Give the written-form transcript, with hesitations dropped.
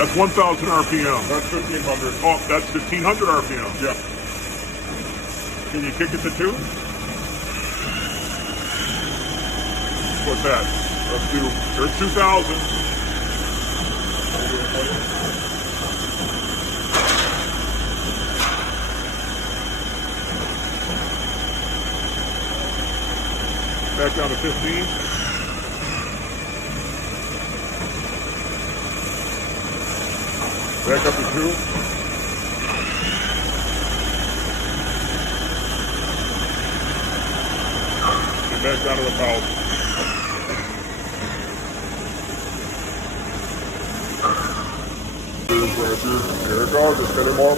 That's 1,000 RPM. That's 1,500. Oh, that's 1,500 RPM. Yeah. Can you kick it to 2? What's that? Let's do, there's 2,000. Back down to 15. Back up to 2. And back down to 1,000. Here it goes. Just get it more.